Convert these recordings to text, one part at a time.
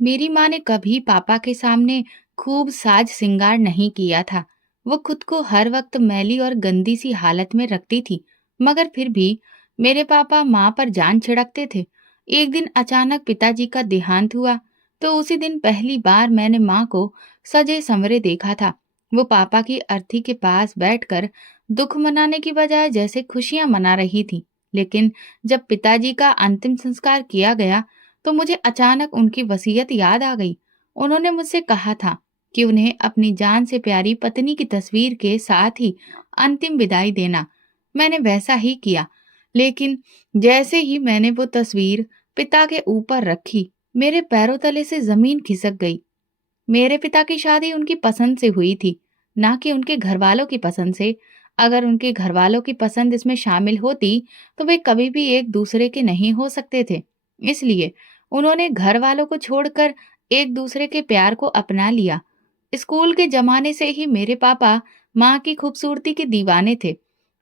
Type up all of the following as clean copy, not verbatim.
मेरी माँ ने कभी पापा के सामने खूब साज सिंगार नहीं किया था। वो खुद को हर वक्त मैली और गंदी सी हालत में रखती थी। मगर फिर भी मेरे पापा माँ पर जान छिड़कते थे। एक दिन अचानक पिताजी का देहांत हुआ, तो उसी दिन पहली बार मैंने माँ को सजे संवरे देखा था। वो पापा की अर्थी के पास बैठकर दुख मनाने की बजाय जैसे खुशियां मना रही थी। लेकिन जब पिताजी का अंतिम संस्कार किया गया, तो मुझे अचानक उनकी वसीयत याद आ गई। उन्होंने मुझसे कहा था कि उन्हें अपनी जान से प्यारी पत्नी की तस्वीर के साथ ही अंतिम विदाई देना। मैंने वैसा ही किया, लेकिन जैसे ही मैंने वो तस्वीर पिता के ऊपर रखी, मेरे पैरों तले से जमीन खिसक गई। मेरे पिता की शादी उनकी पसंद से हुई थी, ना कि उनके घरवालों की पसंद से। अगर उनके घरवालों की पसंद इसमें शामिल होती, तो वे कभी भी एक दूसरे के नहीं हो सकते थे। इसलिए उन्होंने घर वालों को छोड़कर एक दूसरे के प्यार को अपना लिया। स्कूल के जमाने से ही मेरे पापा माँ की खूबसूरती के दीवाने थे।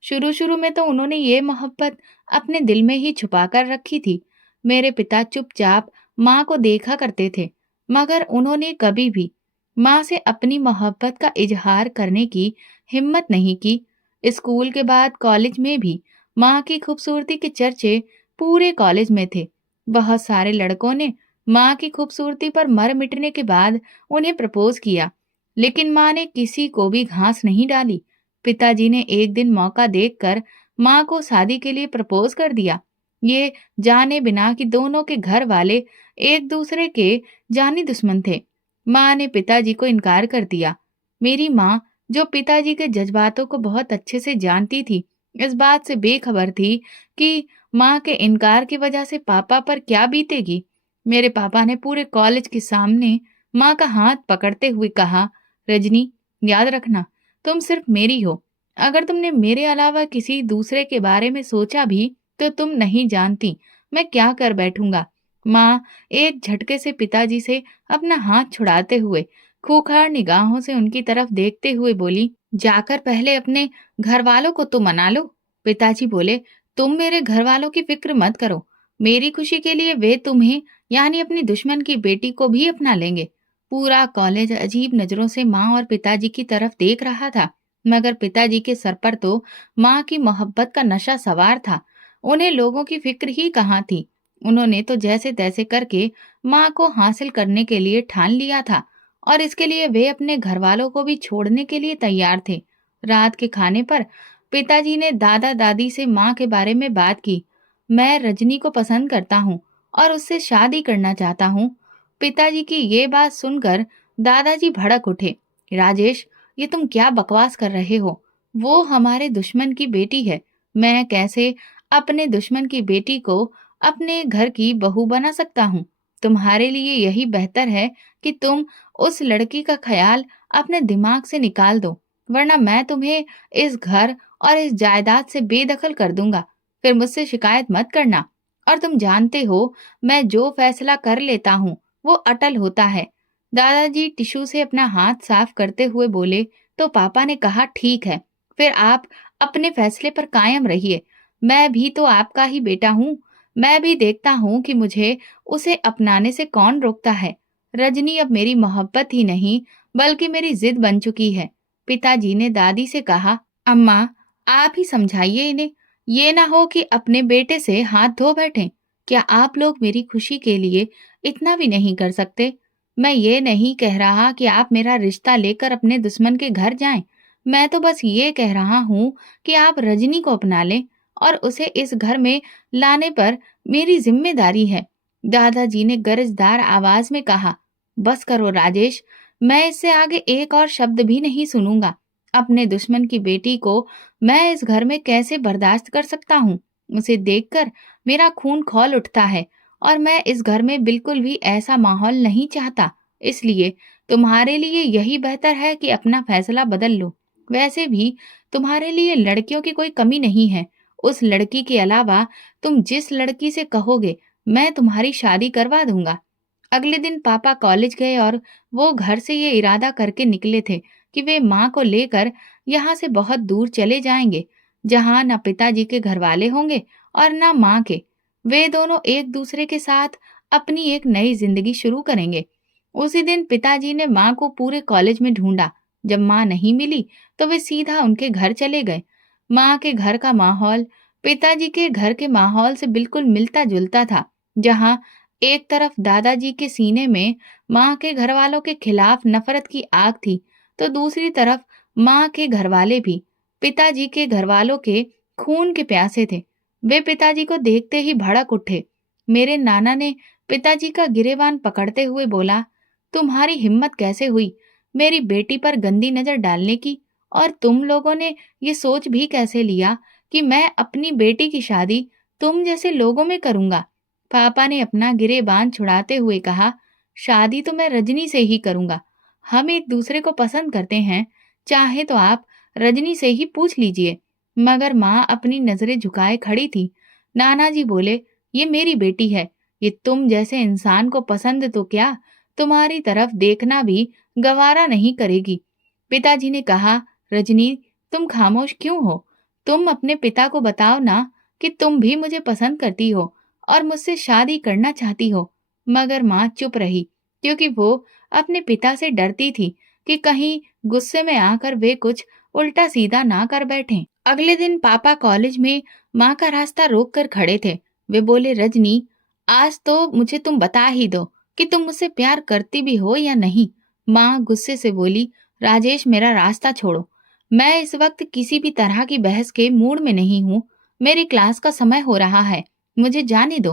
शुरू शुरू में तो उन्होंने ये मोहब्बत अपने दिल में ही छुपा कर रखी थी। मेरे पिता चुपचाप माँ को देखा करते थे, मगर उन्होंने कभी भी माँ से अपनी मोहब्बत का इजहार करने की हिम्मत नहीं की। स्कूल के बाद कॉलेज में भी माँ की खूबसूरती के चर्चे पूरे कॉलेज में थे। बहुत सारे लड़कों ने माँ की खूबसूरती पर मर मिटने के बाद उन्हें प्रपोज किया, लेकिन माँ ने किसी को भी घास नहीं डाली। पिताजी ने एक दिन मौका देखकर माँ को शादी के लिए प्रपोज कर दिया, ये जाने बिना कि दोनों के घर वाले एक दूसरे के जानी दुश्मन थे। माँ ने पिताजी को इनकार कर दिया। मेरी माँ, जो पिताजी के जज्बातों को बहुत अच्छे से जानती थी, इस बात से बेखबर थी कि माँ के इनकार की वजह से पापा पर क्या बीतेगी। मेरे पापा ने पूरे कॉलेज के सामने माँ का हाथ पकड़ते हुए कहा, रजनी, याद रखना, तुम सिर्फ मेरी हो। अगर तुमने मेरे अलावा किसी दूसरे के बारे में सोचा भी, तो तुम नहीं जानती मैं क्या कर बैठूंगा। माँ एक झटके से पिताजी से अपना हाथ छुड़ाते हुए खूंखार निगाहों से उनकी तरफ देखते हुए बोली, जाकर पहले अपने घर वालों को तो मना लो। पिताजी बोले, तुम मेरे घर वालों की फिक्र मत करो। मेरी खुशी के लिए वे तुम्हें, यानी अपनी दुश्मन की बेटी को भी अपना लेंगे। पूरा कॉलेज अजीब नजरों से माँ और पिताजी की तरफ देख रहा था, मगर पिताजी के सर पर तो माँ की मोहब्बत का नशा सवार था। उन्हें लोगों की फिक्र ही कहाँ थी। उन्होंने तो जैसे तैसे करके माँ को हासिल करने के लिए ठान लिया था, और इसके लिए वे अपने घर वालों को भी छोड़ने के लिए तैयार थे। रात के खाने पर पिताजी ने दादा दादी से माँ के बारे में बात की। मैं रजनी को पसंद करता हूँ और उससे शादी करना चाहता हूँ। पिताजी की ये बात सुनकर दादाजी भड़क उठे। राजेश, ये तुम क्या बकवास कर रहे हो? वो हमारे दुश्मन की बेटी है। मैं कैसे अपने दुश्मन की बेटी को अपने घर की बहू बना सकता हूँ? तुम्हारे लिए यही बेहतर है कि तुम उस लड़की का ख्याल अपने दिमाग से निकाल दो, वरना मैं तुम्हें इस घर और इस जायदाद से बेदखल कर दूंगा। फिर मुझसे शिकायत मत करना। और तुम जानते हो, मैं जो फैसला कर लेता हूँ वो अटल होता है। दादाजी टिश्यू से अपना हाथ साफ करते हुए बोले, तो पापा ने कहा, ठीक है, फिर आप अपने फैसले पर कायम रहिए। मैं भी तो आपका ही बेटा हूँ। मैं भी देखता हूँ कि मुझे उसे अपनाने से कौन रोकता है। रजनी अब मेरी मोहब्बत ही नहीं, बल्कि मेरी जिद बन चुकी है। पिताजी ने दादी से कहा, अम्मा, आप ही समझाइए इन्हें। ये ना हो कि अपने बेटे से हाथ धो बैठें। क्या आप लोग मेरी खुशी के लिए इतना भी नहीं कर सकते? मैं ये नहीं कह रहा कि आप मेरा रिश्ता लेकर अपने दुश्मन के घर जाएं। मैं तो बस ये कह रहा हूँ कि आप रजनी को अपना लें और उसे इस घर में लाने पर मेरी जिम्मेदारी है। दादाजी ने गरजदार आवाज में कहा, बस करो राजेश, मैं इससे आगे एक और शब्द भी नहीं सुनूंगा। अपने दुश्मन की बेटी को मैं इस घर में कैसे बर्दाश्त कर सकता हूँ? उसे देखकर मेरा खून खौल उठता है, और मैं इस घर में बिल्कुल भी ऐसा माहौल नहीं चाहता। इसलिए तुम्हारे लिए यही बेहतर है कि अपना फैसला बदल लो। वैसे भी तुम्हारे लिए लड़कियों की कोई कमी नहीं है। उस लड़की के अलावा तुम जिस लड़की से कहोगे, मैं तुम्हारी शादी करवा दूंगा। अगले दिन पापा कॉलेज गए और वो घर से ये इरादा करके निकले थे कि वे माँ को लेकर यहाँ से बहुत दूर चले जाएंगे, जहाँ न पिताजी के घर वाले होंगे और न माँ के। वे दोनों एक दूसरे के साथ अपनी एक नई जिंदगी शुरू करेंगे। उसी दिन पिताजी ने माँ को पूरे कॉलेज में ढूंढा। जब माँ नहीं मिली तो वे सीधा उनके घर चले गए। माँ के घर का माहौल पिताजी के घर के माहौल से बिल्कुल मिलता जुलता था। जहाँ एक तरफ दादाजी के सीने में माँ के घर वालों के खिलाफ नफरत की आग थी, तो दूसरी तरफ माँ के घर वाले भी पिताजी के घर वालों के खून के प्यासे थे। वे पिताजी को देखते ही भड़क उठे। मेरे नाना ने पिताजी का गिरेबान पकड़ते हुए बोला, तुम्हारी हिम्मत कैसे हुई मेरी बेटी पर गंदी नजर डालने की? और तुम लोगों ने ये सोच भी कैसे लिया कि मैं अपनी बेटी की शादी तुम जैसे लोगों में करूंगा? पापा ने अपना गिरेबान छुड़ाते हुए कहा, शादी तो मैं रजनी से ही करूंगा। हम एक दूसरे को पसंद करते हैं, चाहे तो आप रजनी से ही पूछ लीजिए। मगर माँ अपनी नजरें झुकाए खड़ी थी। नाना जी बोले, ये मेरी बेटी है, ये तुम जैसे इंसान को पसंद तो क्या, तुम्हारी तरफ देखना भी गवारा नहीं करेगी। पिताजी ने कहा, रजनी तुम खामोश क्यों हो? तुम अपने पिता को बताओ ना कि तुम भी मुझे पसंद करती हो और मुझसे शादी करना चाहती हो। मगर माँ चुप रही, क्योंकि वो अपने पिता से डरती थी कि कहीं गुस्से में आकर वे कुछ उल्टा सीधा ना कर बैठें। अगले दिन पापा कॉलेज में माँ का रास्ता रोक कर खड़े थे। वे बोले, रजनी आज तो मुझे तुम बता ही दो कि तुम मुझसे प्यार करती भी हो या नहीं। माँ गुस्से से बोली, राजेश मेरा रास्ता छोड़ो। मैं इस वक्त किसी भी तरह की बहस के मूड में नहीं हूँ। मेरी क्लास का समय हो रहा है, मुझे जाने दो।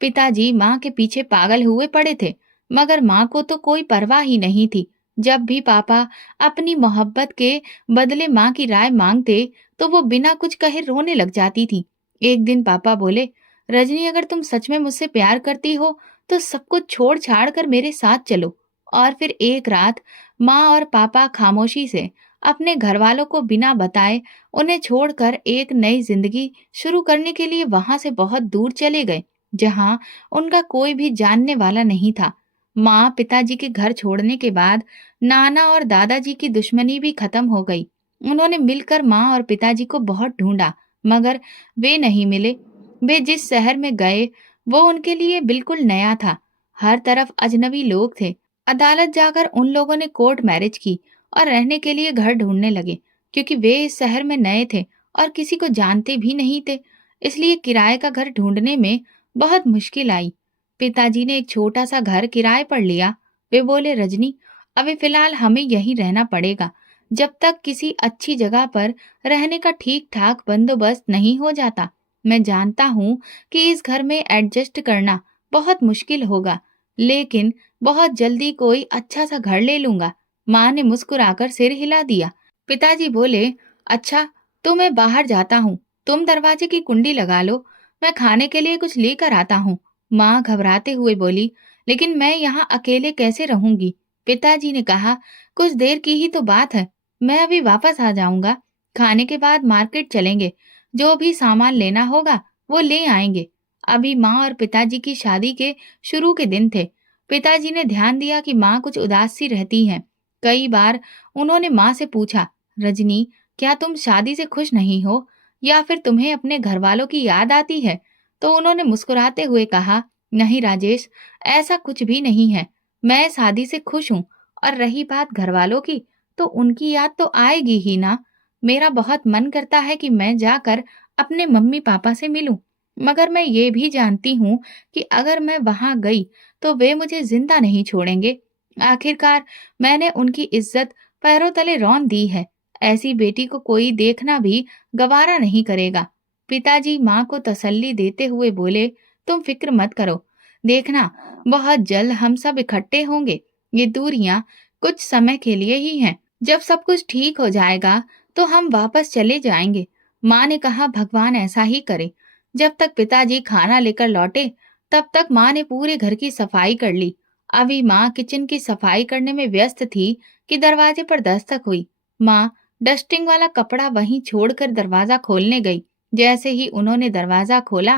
पिताजी माँ के पीछे पागल हुए पड़े थे, मगर माँ को तो कोई परवाह ही नहीं थी। जब भी पापा अपनी मोहब्बत के बदले माँ की राय मांगते तो वो बिना कुछ कहे रोने लग जाती थी। एक दिन पापा बोले, रजनी अगर तुम सच में मुझसे प्यार करती हो तो सब कुछ छोड़ छाड़ कर मेरे साथ चलो। और फिर एक रात माँ और पापा खामोशी से अपने घर वालों को बिना बताए उन्हें छोड़कर एक नई जिंदगी शुरू करने के लिए वहां से बहुत दूर चले गए, जहाँ उनका कोई भी जानने वाला नहीं था। माँ पिताजी के घर छोड़ने के बाद नाना और दादाजी की दुश्मनी भी खत्म हो गई। उन्होंने मिलकर माँ और पिताजी को बहुत ढूंढा, मगर वे नहीं मिले। वे जिस शहर में गए वो उनके लिए बिल्कुल नया था। हर तरफ अजनबी लोग थे। अदालत जाकर उन लोगों ने कोर्ट मैरिज की और रहने के लिए घर ढूंढने लगे, क्योंकि वे इस शहर में नए थे और किसी को जानते भी नहीं थे। इसलिए किराए का घर ढूंढने में बहुत मुश्किल आई। पिताजी ने एक छोटा सा घर किराए पर लिया। वे बोले, रजनी अभी फिलहाल हमें यहीं रहना पड़ेगा, जब तक किसी अच्छी जगह पर रहने का ठीक ठाक बंदोबस्त नहीं हो जाता। मैं जानता हूँ कि इस घर में एडजस्ट करना बहुत मुश्किल होगा, लेकिन बहुत जल्दी कोई अच्छा सा घर ले लूंगा। माँ ने मुस्कुराकर सिर हिला दिया। पिताजी बोले, अच्छा तो मैं बाहर जाता हूँ, तुम दरवाजे की कुंडी लगा लो, मैं खाने के लिए कुछ लेकर आता हूँ। माँ घबराते हुए बोली, लेकिन मैं यहाँ अकेले कैसे रहूंगी? पिताजी ने कहा, कुछ देर की ही तो बात है, मैं अभी वापस आ जाऊंगा। खाने के बाद मार्केट चलेंगे, जो भी सामान लेना होगा वो ले आएंगे। अभी माँ और पिताजी की शादी के शुरू के दिन थे। पिताजी ने ध्यान दिया कि माँ कुछ उदास सी रहती हैं। कई बार उन्होंने माँ से पूछा, रजनी क्या तुम शादी से खुश नहीं हो या फिर तुम्हें अपने घर वालों की याद आती है? तो उन्होंने मुस्कुराते हुए कहा, नहीं राजेश, ऐसा कुछ भी नहीं है, मैं शादी से खुश हूँ। और रही बात घर वालों की, तो उनकी याद तो आएगी ही ना। मेरा बहुत मन करता है कि मैं जाकर अपने मम्मी पापा से मिलूं, मगर मैं ये भी जानती हूँ कि अगर मैं वहां गई तो वे मुझे जिंदा नहीं छोड़ेंगे। आखिरकार मैंने उनकी इज्जत पैरों तले रौंद दी है। ऐसी बेटी को कोई देखना भी गवारा नहीं करेगा। पिताजी माँ को तसल्ली देते हुए बोले, तुम फिक्र मत करो, देखना बहुत जल्द हम सब इकट्ठे होंगे। ये दूरियां कुछ समय के लिए ही हैं। जब सब कुछ ठीक हो जाएगा तो हम वापस चले जाएंगे। माँ ने कहा, भगवान ऐसा ही करे। जब तक पिताजी खाना लेकर लौटे तब तक माँ ने पूरे घर की सफाई कर ली। अभी माँ किचन की सफाई करने में व्यस्त थी कि दरवाजे पर दस्तक हुई। माँ डस्टिंग वाला कपड़ा वहीं छोड़कर दरवाजा खोलने गई। जैसे ही उन्होंने दरवाजा खोला,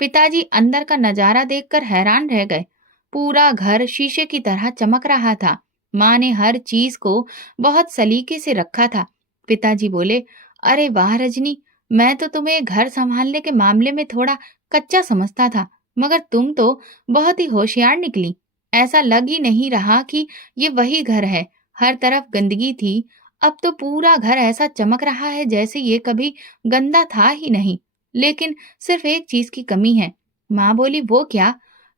पिताजी अंदर का नजारा देखकर हैरान रह गए। पूरा घर शीशे की तरह चमक रहा था। माँ ने हर चीज को बहुत सलीके से रखा था। पिताजी बोले, अरे वाह रजनी, मैं तो तुम्हें घर संभालने के मामले में थोड़ा कच्चा समझता था, मगर तुम तो बहुत ही होशियार निकली। ऐसा लग ही नहीं रहा कि ये वही घर है। हर तरफ गंदगी थी, अब तो पूरा घर ऐसा चमक रहा है जैसे ये कभी गंदा था ही नहीं। लेकिन सिर्फ एक चीज की कमी है। माँ बोली, वो क्या?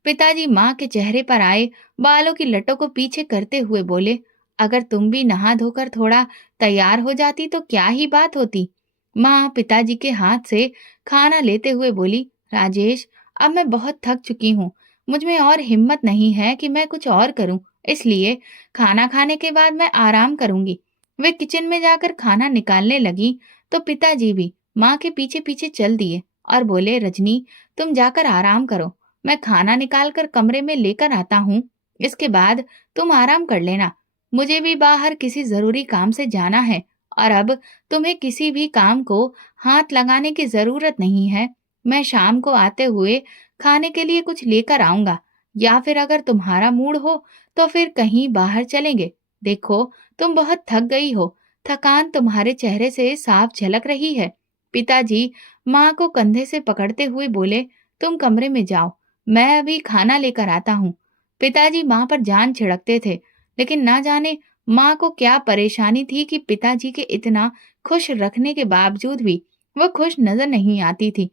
पिताजी माँ के चेहरे पर आए बालों की लटों को पीछे करते हुए बोले, अगर तुम भी नहा धोकर थोड़ा तैयार हो जाती तो क्या ही बात होती। माँ पिताजी के हाथ से खाना लेते हुए बोली, राजेश, अब मैं बहुत थक चुकी हूँ। मुझ में और हिम्मत नहीं है कि मैं कुछ और करूं, इसलिए खाना खाने के बाद मैं आराम करूंगी। वे किचन में जाकर खाना निकालने लगी तो पिताजी भी माँ के पीछे पीछे चल दिए और बोले, रजनी, तुम जाकर आराम करो। मैं खाना निकाल कर कमरे में लेकर आता हूँ। इसके बाद तुम आराम कर लेना। मुझे भी बाहर किसी जरूरी काम से जाना है और अब तुम्हें किसी भी काम को हाथ लगाने की जरूरत नहीं है। मैं शाम को आते हुए खाने के लिए कुछ लेकर आऊंगा, या फिर अगर तुम्हारा मूड हो तो फिर कहीं बाहर चलेंगे। देखो, तुम बहुत थक गई हो, थकान तुम्हारे चेहरे से साफ झलक रही है। पिताजी माँ को कंधे से पकड़ते हुए बोले, तुम कमरे में जाओ, मैं अभी खाना लेकर आता हूँ। पिताजी माँ पर जान छिड़कते थे, लेकिन ना जाने माँ को क्या परेशानी थी कि पिताजी के इतना खुश रखने के बावजूद भी वो खुश नजर नहीं आती थी।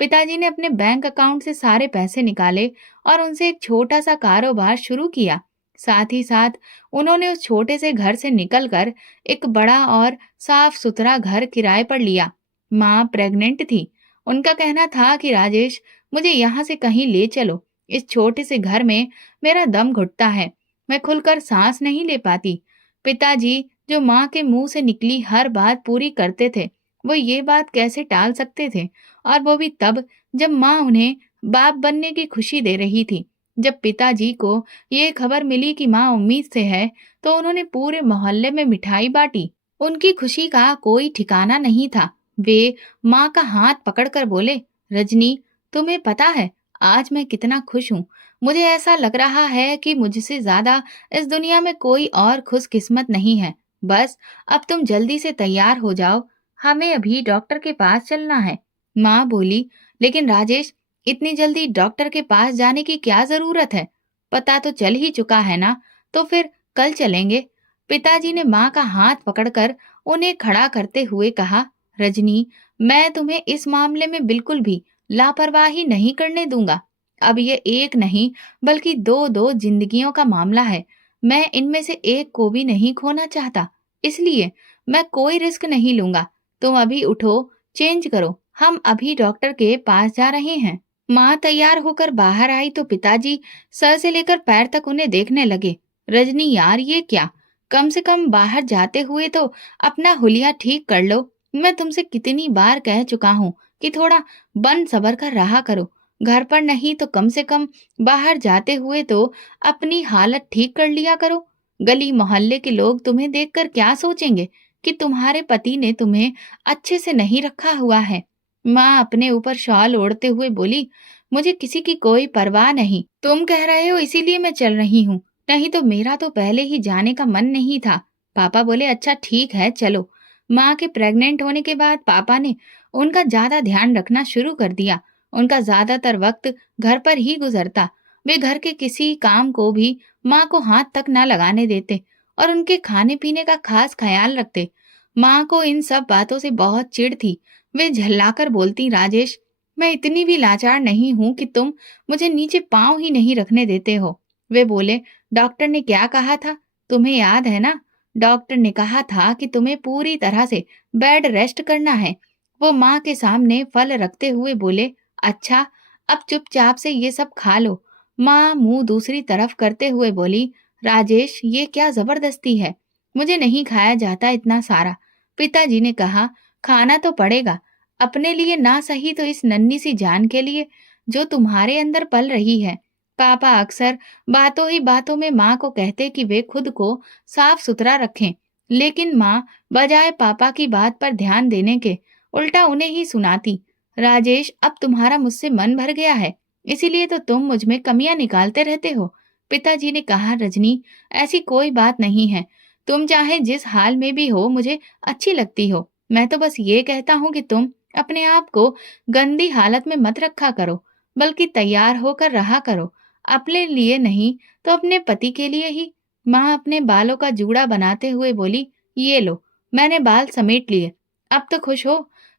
पिताजी ने अपने बैंक अकाउंट से सारे पैसे निकाले और उनसे एक छोटा सा कारोबार शुरू किया। साथ ही साथ उन्होंने उस छोटे से घर से निकलकर एक बड़ा और साफ सुथरा घर किराए पर लिया। माँ प्रेग्नेंट थी। उनका कहना था कि राजेश, मुझे यहाँ से कहीं ले चलो। इस छोटे से घर में मेरा दम घुटता है, मैं खुलकर सांस नहीं ले पाती। पिताजी जो माँ के मुंह से निकली हर बात पूरी करते थे, वो ये बात कैसे टाल सकते थे? और वो भी तब जब माँ उन्हें बाप बनने की खुशी दे रही थी। जब पिताजी को ये खबर मिली कि माँ उम्मीद से है, तो उन्होंने पूरे मोहल्ले में मिठाई बांटी। उनकी खुशी का कोई ठिकाना नहीं था। वे माँ का हाथ पकड़कर बोले, रजनी, तुम्हें पता है आज मैं कितना खुश हूँ। मुझे ऐसा लग रहा है कि मुझसे ज्यादा इस दुनिया में कोई और खुशकिस्मत नहीं है। बस अब तुम जल्दी से तैयार हो जाओ, हमें अभी डॉक्टर के पास चलना है। माँ बोली, लेकिन राजेश, इतनी जल्दी डॉक्टर के पास जाने की क्या जरूरत है? पता तो चल ही चुका है ना, तो फिर कल चलेंगे। पिताजी ने माँ का हाथ पकड़कर उन्हें खड़ा करते हुए कहा, रजनी, मैं तुम्हें इस मामले में बिल्कुल भी लापरवाही नहीं करने दूंगा। अब ये एक नहीं बल्कि दो दो जिंदगियों का मामला है। मैं इनमें से एक को भी नहीं खोना चाहता, इसलिए मैं कोई रिस्क नहीं लूंगा। तुम अभी उठो, चेंज करो, हम अभी डॉक्टर के पास जा रहे हैं। माँ तैयार होकर बाहर आई तो पिताजी सर से लेकर पैर तक उन्हें देखने लगे। रजनी यार, ये क्या? कम से कम बाहर जाते हुए तो अपना हुलिया ठीक कर लो। मैं तुमसे कितनी बार कह चुका हूँ कि थोड़ा बन सबर कर रहा करो। घर पर नहीं तो कम से कम बाहर जाते हुए तो अपनी हालत ठीक कर लिया करो। गली मोहल्ले के लोग तुम्हें देखकर क्या सोचेंगे कि तुम्हारे पति ने तुम्हें अच्छे से नहीं रखा हुआ है। माँ अपने ऊपर शॉल ओढ़ते हुए बोली, मुझे किसी की कोई परवाह नहीं। तुम कह रहे हो इसीलिए मैं चल रही हूँ, नहीं तो मेरा तो पहले ही जाने का मन नहीं था। पापा बोले, अच्छा ठीक है चलो। माँ के प्रेग्नेंट होने के बाद पापा ने उनका ज्यादा ध्यान रखना शुरू कर दिया। उनका ज्यादातर वक्त घर पर ही गुजरता। वे घर के किसी काम को भी माँ को हाथ तक ना लगाने देते और उनके खाने पीने का खास ख्याल रखते। माँ को इन सब बातों से बहुत चिढ़ थी। वे झल्लाकर बोलती, राजेश, मैं इतनी भी लाचार नहीं हूँ कि तुम मुझे नीचे पाँव ही नहीं रखने देते हो। वे बोले, डॉक्टर ने क्या कहा था, तुम्हें याद है ना? डॉक्टर ने कहा था कि तुम्हें पूरी तरह से बेड रेस्ट करना है। वो माँ के सामने फल रखते हुए बोले, अच्छा, अब चुपचाप से ये सब खा लो। माँ मुंह दूसरी तरफ करते हुए बोली, राजेश, ये क्या जबरदस्ती है? मुझे नहीं खाया जाता इतना सारा। पिताजी ने कहा, खाना तो पड़ेगा, अपने लिए ना सही तो इस नन्ही सी जान के लिए जो तुम्हारे अंदर पल रही है। पापा अक्सर बातों ही बातों में माँ को कहते कि वे खुद को साफ सुथरा रखें, लेकिन माँ बजाय पापा की बात पर ध्यान देने के उल्टा उन्हें ही सुनाती। राजेश, अब तुम्हारा मुझसे मन भर गया है, इसीलिए तो तुम मुझ में कमियां निकालते रहते हो। पिताजी ने कहा, रजनी, ऐसी कोई बात नहीं है। तुम चाहे जिस हाल में भी हो मुझे अच्छी लगती हो। मैं तो बस ये कहता हूँ कि तुम अपने आप को गंदी हालत में मत रखा करो। बल्कि तैयार होकर रहा करो। अपने लिए नहीं तो अपने पति के लिए ही। माँ अपने बालों का जूड़ा बनाते हुए बोली, ये लो, मैंने बाल समेट लिए, अब तो खुश हो?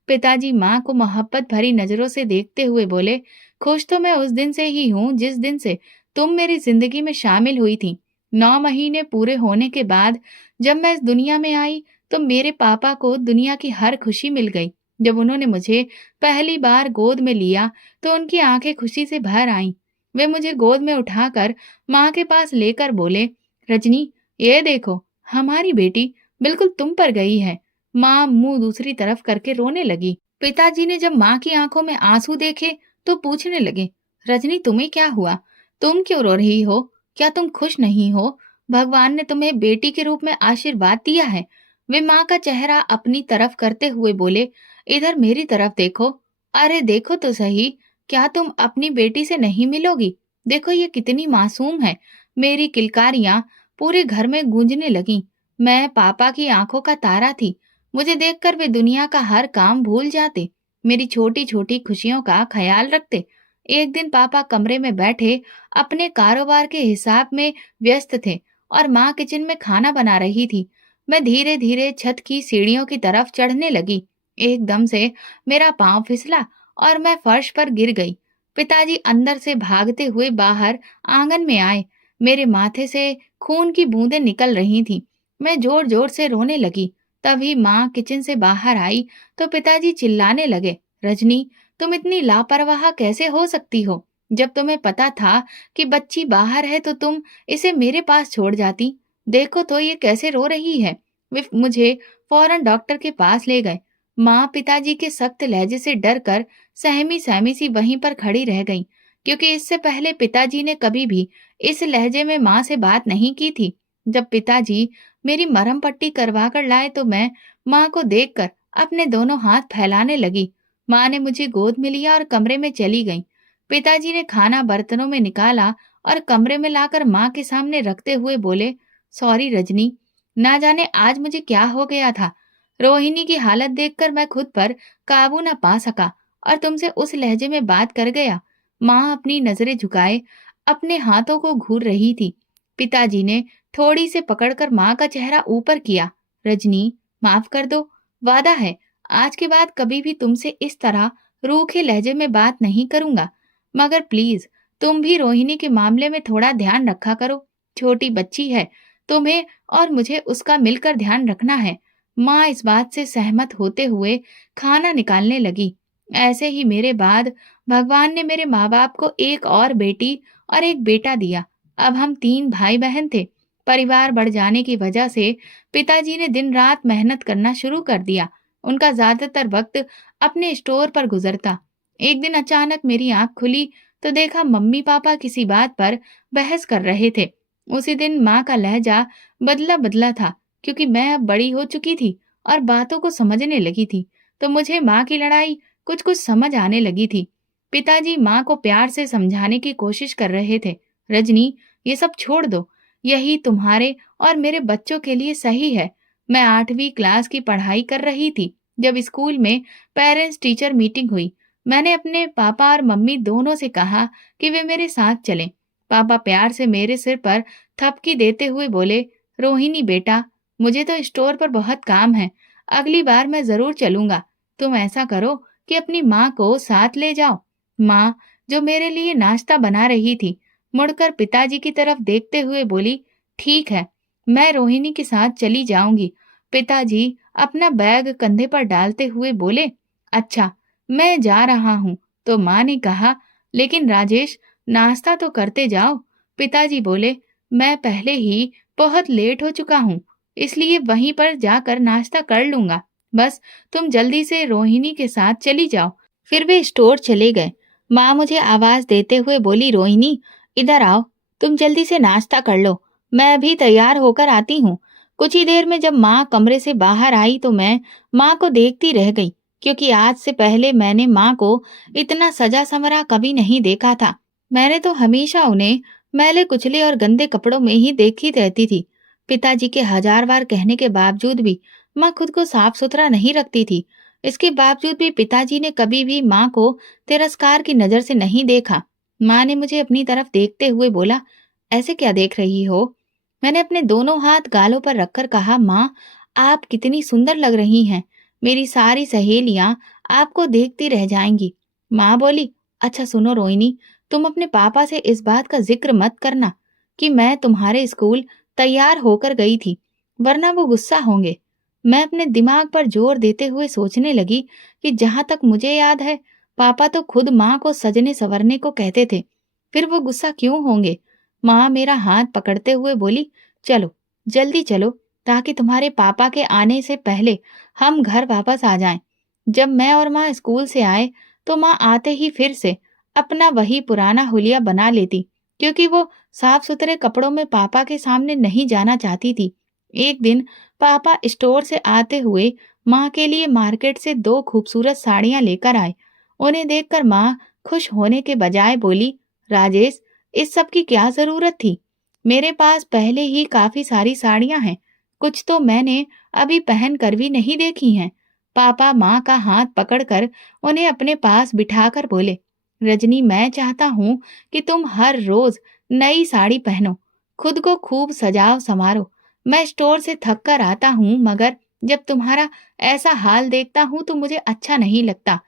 पिताजी माँ को मोहब्बत भरी नजरों से देखते हुए बोले, खुश तो मैं उस दिन से ही हूँ जिस दिन से तुम मेरी जिंदगी में शामिल हुई थी। 9 महीने पूरे होने के बाद जब मैं इस दुनिया में आई तो मेरे पापा को दुनिया की हर खुशी मिल गई। जब उन्होंने मुझे पहली बार गोद में लिया तो उनकी आंखें खुशी से भर आईं। वे मुझे गोद में उठाकर माँ के पास लेकर बोले, रजनी, ये देखो, हमारी बेटी बिल्कुल तुम पर गई है। माँ मुंह दूसरी तरफ करके रोने लगी। पिताजी ने जब माँ की आंखों में आंसू देखे तो पूछने लगे, रजनी, तुम्हें क्या हुआ? तुम क्यों रो रही हो? क्या तुम खुश नहीं हो? भगवान ने तुम्हें बेटी के रूप में आशीर्वाद दिया है। वे माँ का चेहरा अपनी तरफ करते हुए बोले, इधर मेरी तरफ देखो। अरे देखो तो सही, क्या तुम अपनी बेटी से नहीं मिलोगी? देखो ये कितनी मासूम है। मेरी किलकारियां पूरे घर में गूंजने लगीं। मैं पापा की आंखों का तारा थी। मुझे देखकर वे दुनिया का हर काम भूल जाते, मेरी छोटी छोटी खुशियों का ख्याल रखते। एक दिन पापा कमरे में बैठे अपने कारोबार के हिसाब में व्यस्त थे और माँ किचन में खाना बना रही थी। मैं धीरे धीरे छत की सीढ़ियों की तरफ चढ़ने लगी। एकदम से मेरा पांव फिसला और मैं फर्श पर गिर गई। पिताजी अंदर से भागते हुए बाहर आंगन में आए। मेरे माथे से खून की बूंदें निकल रही थीं। मैं जोर जोर से रोने लगी। तभी माँ किचन से बाहर आई तो पिताजी चिल्लाने लगे, रजनी, तुम इतनी लापरवाह कैसे हो सकती हो? जब तुम्हें पता था कि बच्ची बाहर है तो तुम इसे मेरे पास छोड़ जाती। देखो तो ये कैसे रो रही है। वे मुझे फौरन डॉक्टर के पास ले गए। माँ पिताजी के सख्त लहजे से डर कर सहमी सहमी सी वहीं पर खड़ी रह गई, क्योंकि इससे पहले पिताजी ने कभी भी इस लहजे में माँ से बात नहीं की थी। जब पिताजी मेरी मरहम पट्टी करवा कर लाए तो मैं माँ को देखकर अपने दोनों हाथ फैलाने लगी। माँ ने मुझे गोद में लिया और कमरे में चली गई। पिताजी ने खाना बर्तनों में निकाला और कमरे में लाकर माँ के सामने रखते हुए बोले, सॉरी रजनी, ना जाने आज मुझे क्या हो गया था। रोहिणी की हालत देखकर मैं खुद पर काबू न पा सका और तुमसे उस लहजे में बात कर गया। माँ अपनी नजरें झुकाए अपने हाथों को घूर रही थी। पिताजी ने थोड़ी से पकड़कर माँ का चेहरा ऊपर किया। रजनी, माफ कर दो, वादा है आज के बाद कभी भी तुमसे इस तरह रूखे लहजे में बात नहीं करूंगा। मगर प्लीज तुम भी रोहिणी के मामले में थोड़ा ध्यान रखा करो। छोटी बच्ची है, तुम्हें और मुझे उसका मिलकर ध्यान रखना है। माँ इस बात से सहमत होते हुए खाना निकालने लगी। ऐसे ही मेरे बाद भगवान ने मेरे माँ बाप को एक और बेटी और एक बेटा दिया। अब हम 3 भाई बहन थे। परिवार बढ़ जाने की वजह से पिताजी ने दिन रात मेहनत करना शुरू कर दिया। उनका ज्यादातर वक्त अपने स्टोर पर गुजरता। एक दिन अचानक मेरी आंख खुली तो देखा मम्मी पापा किसी बात पर बहस कर रहे थे। उसी दिन माँ का लहजा बदला बदला था, क्योंकि मैं अब बड़ी हो चुकी थी और बातों को समझने लगी थी, तो मुझे माँ की लड़ाई कुछ कुछ समझ आने लगी थी। पिताजी माँ को प्यार से समझाने की कोशिश कर रहे थे, रजनी, ये सब छोड़ दो, यही तुम्हारे और मेरे बच्चों के लिए सही है। मैं 8वीं क्लास की पढ़ाई कर रही थी जब स्कूल में पेरेंट्स टीचर मीटिंग हुई। मैंने अपने पापा और मम्मी दोनों से कहा कि वे मेरे साथ चलें। पापा प्यार से मेरे सिर पर थपकी देते हुए बोले, रोहिणी बेटा, मुझे तो स्टोर पर बहुत काम है, अगली बार मैं जरूर चलूंगा। तुम ऐसा करो कि अपनी माँ को साथ ले जाओ। माँ, जो मेरे लिए नाश्ता बना रही थी, मुड़कर पिताजी की तरफ देखते हुए बोली, ठीक है, मैं रोहिणी के साथ चली जाऊंगी। पिताजी अपना बैग कंधे पर डालते हुए बोले, अच्छा, मैं जा रहा हूँ। तो माँ ने कहा, लेकिन राजेश, नाश्ता तो करते जाओ। पिताजी बोले, मैं पहले ही बहुत लेट हो चुका हूँ, इसलिए वहीं पर जाकर नाश्ता कर लूंगा। बस तुम जल्दी से रोहिणी के साथ चली जाओ। फिर वे स्टोर चले गए। माँ मुझे आवाज देते हुए बोली, रोहिणी, इधर आओ, तुम जल्दी से नाश्ता कर लो, मैं अभी तैयार होकर आती हूँ। कुछ ही देर में जब माँ कमरे से बाहर आई तो मैं माँ को देखती रह गई, क्योंकि आज से पहले मैंने माँ को इतना सजा संवरा कभी नहीं देखा था। मैंने तो हमेशा उन्हें मैले कुचले और गंदे कपड़ों में ही देखी रहती थी। पिताजी के 1000 बार कहने के बावजूद भी माँ खुद को साफ सुथरा नहीं रखती थी। इसके बावजूद भी पिताजी ने कभी भी माँ को तिरस्कार की नजर से नहीं देखा। माँ ने मुझे अपनी तरफ देखते हुए बोला, ऐसे क्या देख रही हो? मैंने अपने दोनों हाथ गालों पर रखकर कहा, माँ, आप कितनी सुंदर लग रही हैं। मेरी सारी सहेलियां आपको देखती रह जाएंगी। माँ बोली, अच्छा सुनो रोहिणी, तुम अपने पापा से इस बात का जिक्र मत करना कि मैं तुम्हारे स्कूल तैयार होकर गई थी, वरना वो गुस्सा होंगे। मैं अपने दिमाग पर जोर देते हुए सोचने लगी कि जहां तक मुझे याद है, पापा तो खुद माँ को सजने संवरने को कहते थे, फिर वो गुस्सा क्यों होंगे? माँ मेरा हाथ पकड़ते हुए बोली, चलो, जल्दी चलो, ताकि तुम्हारे पापा के आने से पहले हम घर वापस आ जाएं। जब मैं और माँ स्कूल से आए, तो माँ आते ही फिर से अपना वही पुराना हुलिया बना लेती, क्योंकि वो साफ सुथरे कपड़ों में पापा के सामने नहीं जाना चाहती थी। एक दिन पापा स्टोर से आते हुए माँ के लिए मार्केट से दो खूबसूरत साड़ियां लेकर आए। उन्हें देखकर माँ खुश होने के बजाय बोली, राजेश, इस सब की क्या जरूरत थी? मेरे पास पहले ही काफी सारी साड़ियां हैं, कुछ तो मैंने अभी पहन कर भी नहीं देखी हैं। पापा माँ का हाथ पकड़कर उन्हें अपने पास बिठाकर बोले, रजनी, मैं चाहता हूँ कि तुम हर रोज नई साड़ी पहनो, खुद को खूब सजाओ संवारो। मैं स्टोर से थक कर आता हूँ, मगर जब तुम्हारा ऐसा हाल देखता हूँ तो मुझे अच्छा नहीं लगता।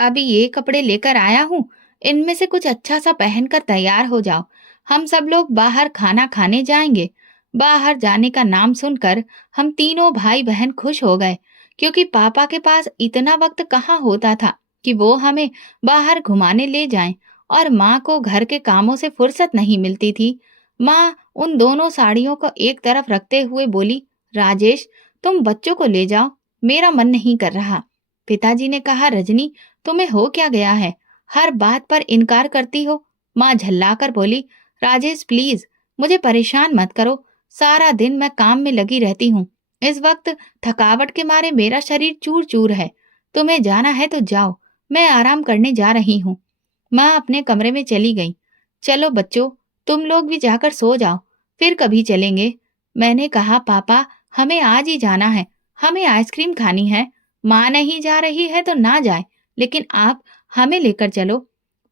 अभी ये कपड़े लेकर आया हूँ, इनमें से कुछ अच्छा सा पहनकर तैयार हो जाओ। हम सब लोग बाहर खाना खाने जाएंगे। बाहर जाने का नाम सुनकर हम तीनों भाई बहन खुश हो गए, क्योंकि पापा के पास इतना वक्त कहाँ होता था कि वो हमें बाहर घुमाने ले जाएं, और माँ को घर के कामों से फुर्सत नहीं मिलती थी। माँ उन दोनों साड़ियों को एक तरफ रखते हुए बोली, राजेश, तुम बच्चों को ले जाओ, मेरा मन नहीं कर रहा। पिताजी ने कहा, रजनी, तुम्हें हो क्या गया है? हर बात पर इनकार करती हो। माँ झल्लाकर बोली, राजेश प्लीज, मुझे परेशान मत करो। सारा दिन मैं काम में लगी रहती हूँ। इस वक्त थकावट के मारे मेरा शरीर चूर चूर है। तुम्हें जाना है तो जाओ, मैं आराम करने जा रही हूँ। माँ अपने कमरे में चली गई। चलो बच्चों, तुम लोग भी जाकर सो जाओ, फिर कभी चलेंगे। मैंने कहा, पापा, हमें आज ही जाना है, हमें आइसक्रीम खानी है। माँ नहीं जा रही है तो ना जाए, लेकिन आप हमें लेकर चलो।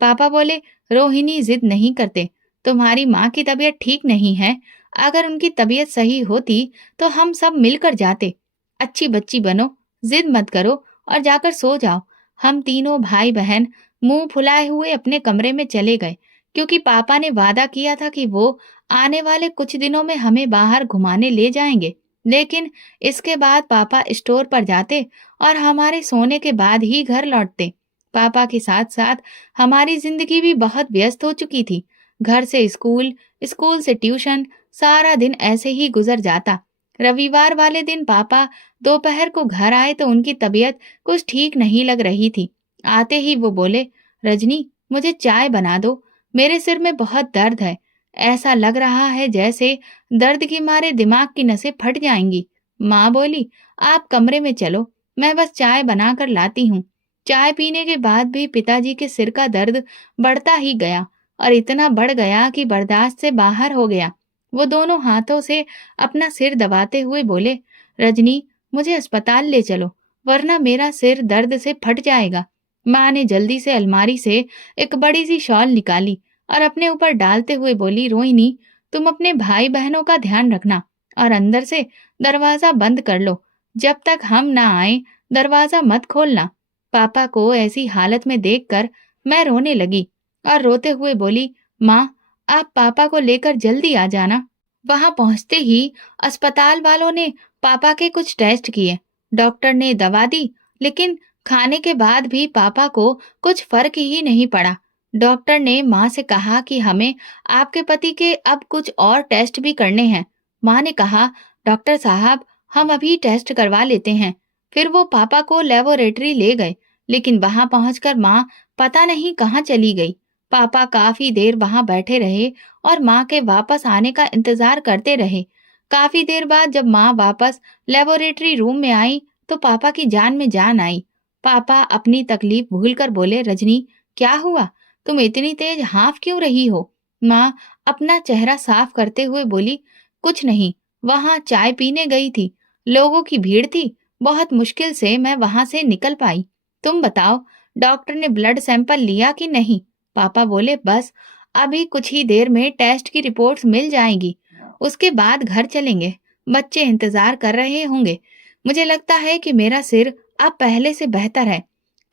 पापा बोले, रोहिणी, जिद नहीं करते, तुम्हारी माँ की तबीयत ठीक नहीं है। अगर उनकी तबीयत सही होती तो हम सब मिलकर जाते। अच्छी बच्ची बनो, जिद मत करो और जाकर सो जाओ। हम तीनों भाई बहन मुंह फुलाए हुए अपने कमरे में चले गए, क्योंकि पापा ने वादा किया था कि वो आने वाले कुछ दिनों में हमें बाहर घुमाने ले जाएंगे। लेकिन इसके बाद पापा स्टोर पर जाते और हमारे सोने के बाद ही घर लौटते। पापा के साथ साथ हमारी जिंदगी भी बहुत व्यस्त हो चुकी थी। घर से स्कूल, स्कूल से ट्यूशन, सारा दिन ऐसे ही गुजर जाता। रविवार वाले दिन पापा दोपहर को घर आए तो उनकी तबीयत कुछ ठीक नहीं लग रही थी। आते ही वो बोले, रजनी, मुझे चाय बना दो, मेरे सिर में बहुत दर्द है। ऐसा लग रहा है जैसे दर्द के मारे दिमाग की नसें फट जाएंगी। माँ बोली, आप कमरे में चलो, मैं बस चाय बनाकर लाती हूँ। चाय पीने के बाद भी पिताजी के सिर का दर्द बढ़ता ही गया, और इतना बढ़ गया कि बर्दाश्त से बाहर हो गया। वो दोनों हाथों से अपना सिर दबाते हुए बोले, रजनी, मुझे अस्पताल ले चलो, वरना मेरा सिर दर्द से फट जाएगा। माँ ने जल्दी से अलमारी से एक बड़ी सी शॉल निकाली और अपने ऊपर डालते हुए बोली, रोहिणी, तुम अपने भाई बहनों का ध्यान रखना और अंदर से दरवाजा बंद कर लो। जब तक हम ना आए, दरवाजा मत खोलना। पापा को ऐसी हालत में देखकर मैं रोने लगी और रोते हुए बोली, माँ, आप पापा को लेकर जल्दी आ जाना। वहां पहुंचते ही अस्पताल वालों ने पापा के कुछ टेस्ट किए। डॉक्टर ने दवा दी, लेकिन खाने के बाद भी पापा को कुछ फर्क ही नहीं पड़ा। डॉक्टर ने माँ से कहा कि हमें आपके पति के अब कुछ और टेस्ट भी करने हैं। माँ ने कहा, डॉक्टर साहब, हम अभी टेस्ट करवा लेते हैं। फिर वो पापा को लेबोरेटरी ले गए, लेकिन वहां पहुंचकर माँ पता नहीं कहाँ चली गई। पापा काफी देर वहां बैठे रहे और माँ के वापस आने का इंतजार करते रहे। काफी देर बाद जब माँ वापस लेबोरेटरी रूम में आई तो पापा की जान में जान आई। पापा अपनी तकलीफ भूलकर बोले, रजनी, क्या हुआ? तुम इतनी तेज हाँफ क्यों रही हो? माँ अपना चेहरा साफ करते हुए बोली, कुछ नहीं, वहां चाय पीने गई थी, लोगों की भीड़ थी, बहुत मुश्किल से मैं वहां से निकल पाई। तुम बताओ, डॉक्टर ने ब्लड सैंपल लिया कि नहीं? पापा बोले, बस अभी कुछ ही देर में टेस्ट की रिपोर्ट्स मिल जाएंगी, उसके बाद घर चलेंगे। बच्चे इंतजार कर रहे होंगे। मुझे लगता है कि मेरा सिर अब पहले से बेहतर है।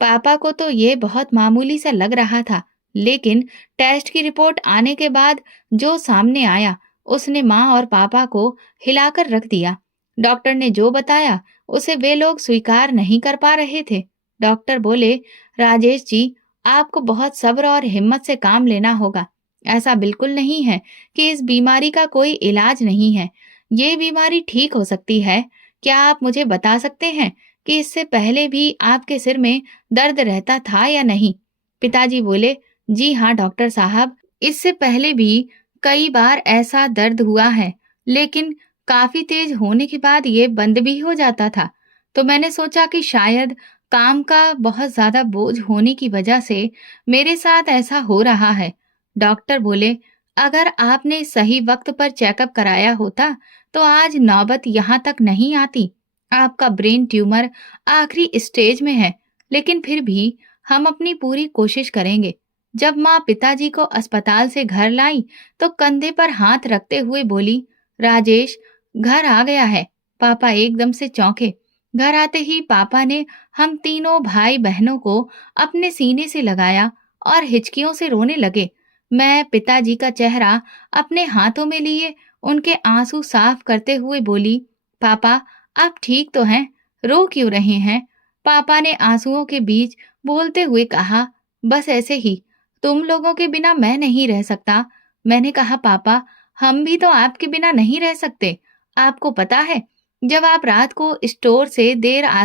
पापा को तो ये बहुत मामूली सा लग रहा था, लेकिन टेस्ट की रिपोर्ट आने के बाद जो सामने आया, उसने माँ और पापा को हिलाकर रख दिया। डॉक्टर ने जो बताया उसे वे लोग स्वीकार नहीं कर पा रहे थे। डॉक्टर बोले, राजेश जी, आपको बहुत सब्र और हिम्मत से काम लेना होगा। ऐसा बिल्कुल नहीं है कि इस बीमारी का कोई इलाज नहीं है। ये बीमारी ठीक हो सकती है। क्या आप मुझे बता सकते हैं कि इससे पहले भी आपके सिर में दर्द रहता था या नहीं? पिताजी बोले, जी हाँ डॉक्टर साहब, इससे पहले भी कई बार ऐसा दर्द हुआ है, लेकिन काफी तेज होने के बाद ये बंद भी हो जाता था। तो मैंने सोचा कि शायद काम का बहुत ज्यादा बोझ होने की वजह से मेरे साथ ऐसा हो रहा है। डॉक्टर बोले, अगर आपने सही वक्त पर चेकअप कराया होता तो आज नौबत यहाँ तक नहीं आती। आपका ब्रेन ट्यूमर आखिरी स्टेज में है, लेकिन फिर भी हम अपनी पूरी कोशिश करेंगे। जब माँ पिताजी को अस्पताल से घर लाई तो कंधे पर हाथ रखते हुए बोली, राजेश, घर आ गया है। पापा एकदम से चौंके। घर आते ही पापा ने हम तीनों भाई बहनों को अपने सीने से लगाया और हिचकियों से रोने लगे। मैं पिताजी का चेहरा अपने हाथों में लिए उनके आंसू साफ करते हुए बोली, पापा, आप ठीक तो हैं? रो क्यों रहे हैं? पापा ने आंसुओं के बीच बोलते हुए कहा, बस ऐसे ही, तुम लोगों के बिना मैं नहीं रह सकता। मैंने कहा, पापा, हम भी तो आपके बिना नहीं रह सकते। आपको पता है, जब आप रात को स्टोर से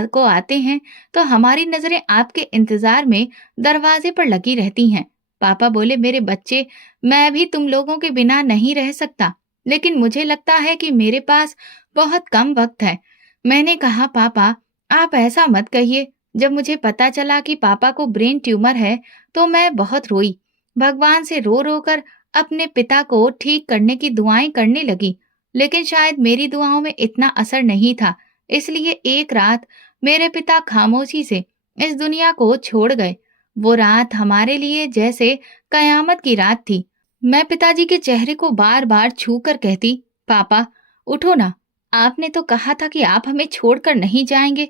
को आते हैं तो हमारी नजरें आपके इंतजार में दरवाजे पर लगी रहती हैं। पापा बोले, मेरे बच्चे, मैं भी तुम लोगों के बिना नहीं रह सकता, लेकिन मुझे लगता है कि मेरे पास बहुत कम वक्त है। मैंने कहा, पापा, आप ऐसा मत कहिए। जब मुझे पता चला कि पापा को ब्रेन ट्यूमर है तो मैं बहुत रोई। भगवान से रो रो कर अपने पिता को ठीक करने की दुआएं करने लगी, लेकिन शायद मेरी दुआओं में इतना असर नहीं था। इसलिए एक रात मेरे पिता खामोशी से इस दुनिया को छोड़ गए। वो रात हमारे लिए जैसे कयामत की रात थी। मैं पिताजी के चेहरे को बार बार छू कर कहती, पापा, उठो ना। आपने तो कहा था कि आप हमें छोड़कर नहीं जाएंगे,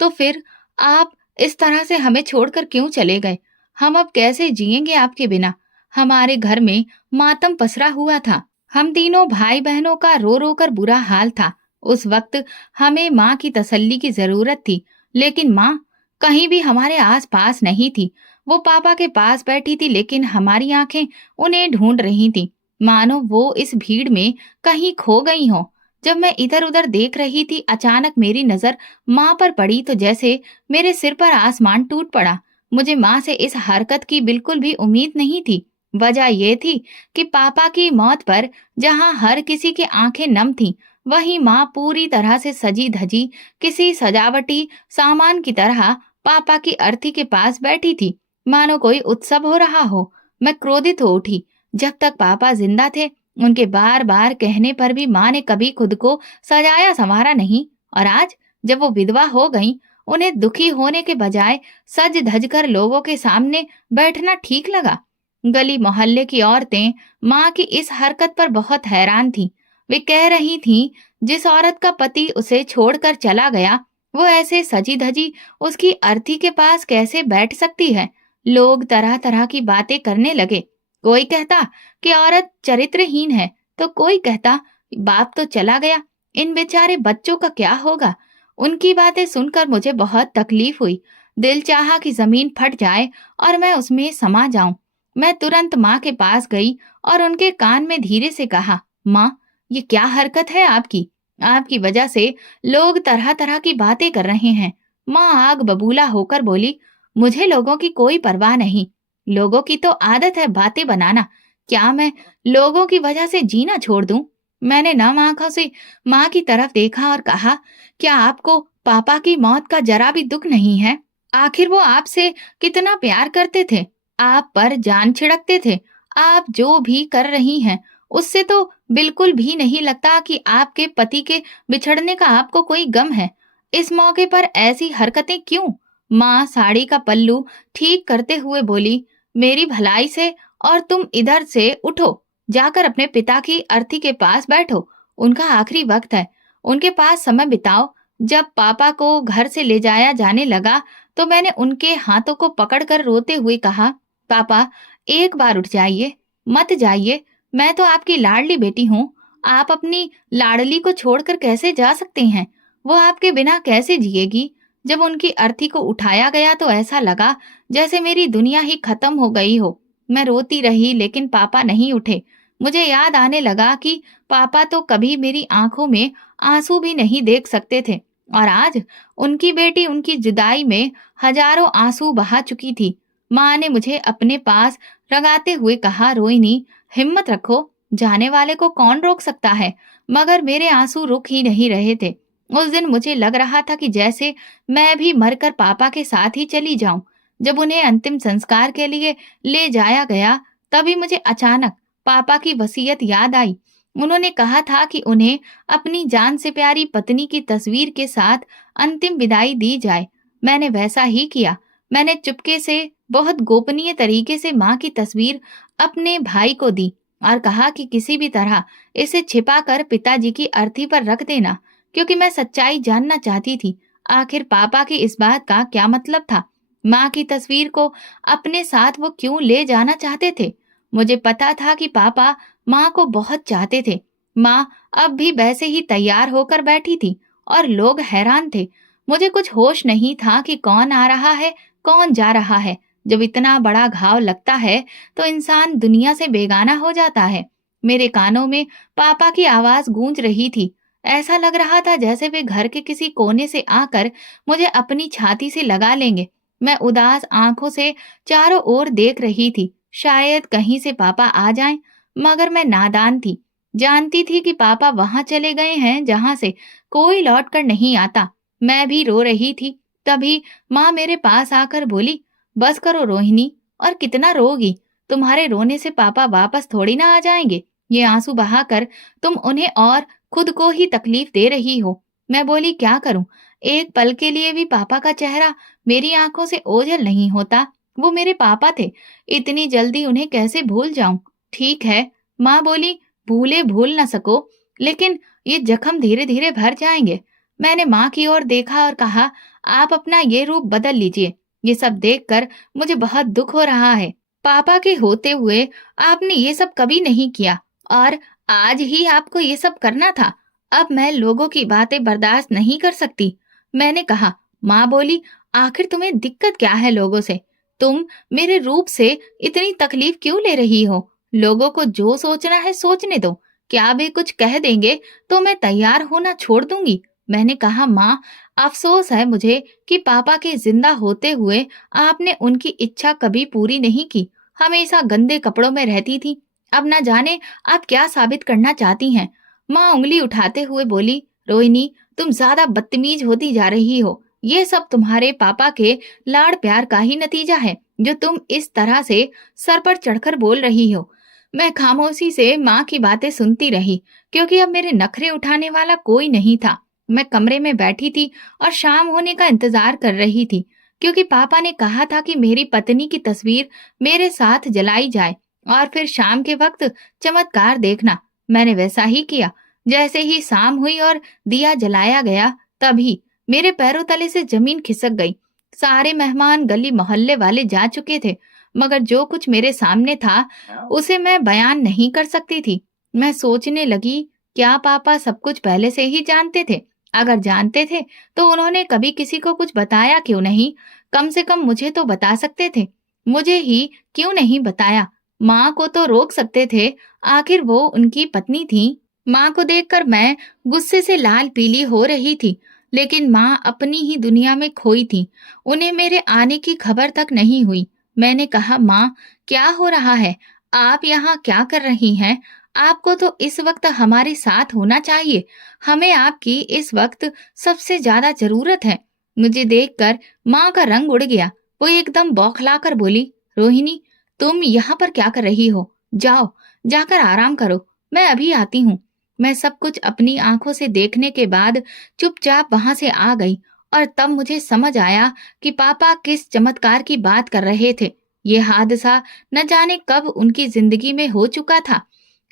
तो फिर आप इस तरह से हमें छोड़कर क्यों चले गए? हम अब कैसे जिएंगे आपके बिना? हमारे घर में मातम पसरा हुआ था। हम तीनों भाई बहनों का रो रो कर बुरा हाल था। उस वक्त हमें माँ की तसल्ली की जरूरत थी, लेकिन माँ कहीं भी हमारे आस पास नहीं थी। वो पापा के पास बैठी थी, लेकिन हमारी आंखें उन्हें ढूंढ रही थी, मानो वो इस भीड़ में कहीं खो गई हो। जब मैं इधर उधर देख रही थी, अचानक मेरी नजर माँ पर पड़ी तो जैसे मेरे सिर पर आसमान टूट पड़ा। मुझे माँ से इस हरकत की बिल्कुल भी उम्मीद नहीं थी। वजह यह थी कि पापा की मौत पर जहां हर किसी की आंखें नम थीं, वहीं माँ पूरी तरह से सजी धजी किसी सजावटी सामान की तरह पापा की अर्थी के पास बैठी थी, मानो कोई उत्सव हो रहा हो। मैं क्रोधित हो उठी। जब तक पापा जिंदा थे, उनके बार बार कहने पर भी माँ ने कभी खुद को सजाया संवारा नहीं, और आज जब वो विधवा हो गईं, उन्हें दुखी होने के बजाय सज धज कर लोगों के सामने बैठना ठीक लगा। गली मोहल्ले की औरतें माँ की इस हरकत पर बहुत हैरान थीं। वे कह रही थीं, जिस औरत का पति उसे छोड़कर चला गया, वो ऐसे सजी धजी उसकी अर्थी के पास कैसे बैठ सकती है? लोग तरह तरह की बातें करने लगे। कोई कहता कि औरत चरित्रहीन है, तो कोई कहता बाप तो चला गया, इन बेचारे बच्चों का क्या होगा? उनकी बातें सुनकर मुझे बहुत तकलीफ हुई। दिल चाहा कि जमीन फट जाए और मैं उसमें समा जाऊं। मैं तुरंत माँ के पास गई और उनके कान में धीरे से कहा, माँ, ये क्या हरकत है आपकी? आपकी वजह से लोग तरह तरह की बातें कर रहे हैं। माँ आग बबूला होकर बोली, मुझे लोगों की कोई परवाह नहीं। लोगों की तो आदत है बातें बनाना। क्या मैं लोगों की वजह से जीना छोड़ दूं? मैंने नम आंखों से माँ की तरफ देखा और कहा, क्या आपको पापा की मौत का जरा भी दुख नहीं है? आखिर वो आपसे कितना प्यार करते थे, आप पर जान छिड़कते थे। आप जो भी कर रही हैं, उससे तो बिल्कुल भी नहीं लगता कि आपके पति के बिछड़ने का आपको कोई गम है। इस मौके पर ऐसी हरकतें क्यों? माँ साड़ी का पल्लू ठीक करते हुए बोली, मेरी भलाई से, और तुम इधर से उठो, जाकर अपने पिता की अर्थी के पास बैठो। उनका आखिरी वक्त है, उनके पास समय बिताओ। जब पापा को घर से ले जाया जाने लगा तो मैंने उनके हाथों को पकड़कर रोते हुए कहा, पापा, एक बार उठ जाइए, मत जाइए। मैं तो आपकी लाडली बेटी हूँ। आप अपनी लाडली को छोड़कर कैसे जा सकते हैं? वो आपके बिना कैसे जिएगी? जब उनकी अर्थी को उठाया गया तो ऐसा लगा जैसे मेरी दुनिया ही खत्म हो गई हो। मैं रोती रही लेकिन पापा नहीं उठे। मुझे याद आने लगा कि पापा तो कभी मेरी आंखों में आंसू भी नहीं देख सकते थे, और आज उनकी बेटी उनकी जुदाई में हजारों आंसू बहा चुकी थी। माँ ने मुझे अपने पास रगाते हुए कहा, रोहिणी, हिम्मत रखो, जाने वाले को कौन रोक सकता है। मगर मेरे आंसू रुक ही नहीं रहे थे। उस दिन मुझे लग रहा था कि जैसे मैं भी मरकर पापा के साथ ही चली जाऊं। जब उन्हें अंतिम संस्कार के लिए ले जाया गया तभी मुझे अचानक पापा की वसीयत याद आई। उन्होंने कहा था कि उन्हें अपनी जान से प्यारी पत्नी की तस्वीर के साथ अंतिम विदाई दी जाए। मैंने वैसा ही किया। मैंने चुपके से, बहुत गोपनीय तरीके से माँ की तस्वीर अपने भाई को दी और कहा कि किसी भी तरह इसे छिपाकर पिताजी की अर्थी पर रख देना, क्योंकि मैं सच्चाई जानना चाहती थी। आखिर पापा की इस बात का क्या मतलब था? माँ की तस्वीर को अपने साथ वो क्यों ले जाना चाहते थे? मुझे पता था कि पापा माँ को बहुत चाहते थे। माँ अब भी वैसे ही तैयार होकर बैठी थी और लोग हैरान थे। मुझे कुछ होश नहीं था कि कौन आ रहा है, कौन जा रहा है। जब इतना बड़ा घाव लगता है तो इंसान दुनिया से बेगाना हो जाता है। मेरे कानों में पापा की आवाज गूंज रही थी। ऐसा लग रहा था जैसे वे घर के किसी कोने से आकर मुझे अपनी छाती से लगा लेंगे। मैं उदास आंखों से चारों ओर देख रही थी, शायद कहीं से पापा आ जाएं, मगर मैं नादान थी। जानती थी कि पापा वहां चले गए हैं जहां से कोई लौट कर नहीं आता। मैं भी रो रही थी। तभी माँ मेरे पास आकर बोली, बस करो रोहिणी, और कितना रोगी? तुम्हारे रोने से पापा वापस थोड़ी ना आ जाएंगे। ये आंसू बहाकर तुम उन्हें और खुद को ही तकलीफ दे रही हो। मैं बोली, क्या करूं? एक पल के लिए भी पापा का चेहरा मेरी आंखों से ओझल नहीं होता। वो मेरे पापा थे, इतनी जल्दी उन्हें कैसे भूल जाऊं? ठीक है, माँ बोली, भूले भूल न सको, लेकिन ये जख्म धीरे धीरे भर जाएंगे। मैंने माँ की ओर देखा और कहा, आप अपना ये रूप बदल लीजिए। ये सब देखकर मुझे बहुत दुख हो रहा है। पापा के होते हुए आपने ये सब कभी नहीं किया, और आज ही आपको ये सब करना था। अब मैं लोगों की बातें बर्दाश्त नहीं कर सकती। मैंने कहा। माँ बोली, आखिर तुम्हें दिक्कत क्या है लोगों से? तुम मेरे रूप से इतनी तकलीफ क्यों ले रही हो? लोगों को जो सोचना है सोचने दो। क्या वे कुछ कह देंगे तो मैं तैयार होना छोड़ दूंगी? मैंने कहा, माँ, अफसोस है मुझे कि पापा के जिंदा होते हुए आपने उनकी इच्छा कभी पूरी नहीं की। हमेशा गंदे कपड़ों में रहती थी। अब न जाने आप क्या साबित करना चाहती हैं। माँ उंगली उठाते हुए बोली, रोहिणी, तुम ज्यादा बदतमीज होती जा रही हो। ये सब तुम्हारे पापा के लाड़ प्यार का ही नतीजा है, जो तुम इस तरह से सर पर चढ़कर बोल रही हो। मैं खामोशी से माँ की बातें सुनती रही, क्योंकि अब मेरे नखरे उठाने वाला कोई नहीं था। मैं कमरे में बैठी थी और शाम होने का इंतजार कर रही थी, क्योंकि पापा ने कहा था कि मेरी पत्नी की तस्वीर मेरे साथ जलाई जाए और फिर शाम के वक्त चमत्कार देखना। मैंने वैसा ही किया। जैसे ही शाम हुई और दिया जलाया गया, तभी मेरे पैरों तले से जमीन खिसक गई। सारे मेहमान गली मोहल्ले वाले जा चुके थे, मगर जो कुछ मेरे सामने था उसे मैं बयान नहीं कर सकती थी। मैं सोचने लगी, क्या पापा सब कुछ पहले से ही जानते थे? अगर जानते थे तो उन्होंने कभी किसी को कुछ बताया क्यों नहीं? कम से कम मुझे तो बता सकते थे। मुझे ही क्यों नहीं बताया? माँ को तो रोक सकते थे, आखिर वो उनकी पत्नी थी। माँ को देखकर मैं गुस्से से लाल पीली हो रही थी, लेकिन माँ अपनी ही दुनिया में खोई थी। उन्हें मेरे आने की खबर तक नहीं हुई। मैंने कहा, माँ, क्या हो रहा है? आप यहाँ क्या कर रही हैं? आपको तो इस वक्त हमारे साथ होना चाहिए। हमें आपकी इस वक्त सबसे ज्यादा जरूरत है। मुझे देखकर माँ का रंग उड़ गया। वो एकदम बौखलाकर बोली, रोहिणी, तुम यहाँ पर क्या कर रही हो? जाओ, जाकर आराम करो, मैं अभी आती हूँ। मैं सब कुछ अपनी आंखों से देखने के बाद चुपचाप वहां से आ गई और तब मुझे समझ आया कि पापा किस चमत्कार की बात कर रहे थे। ये हादसा न जाने कब उनकी जिंदगी में हो चुका था।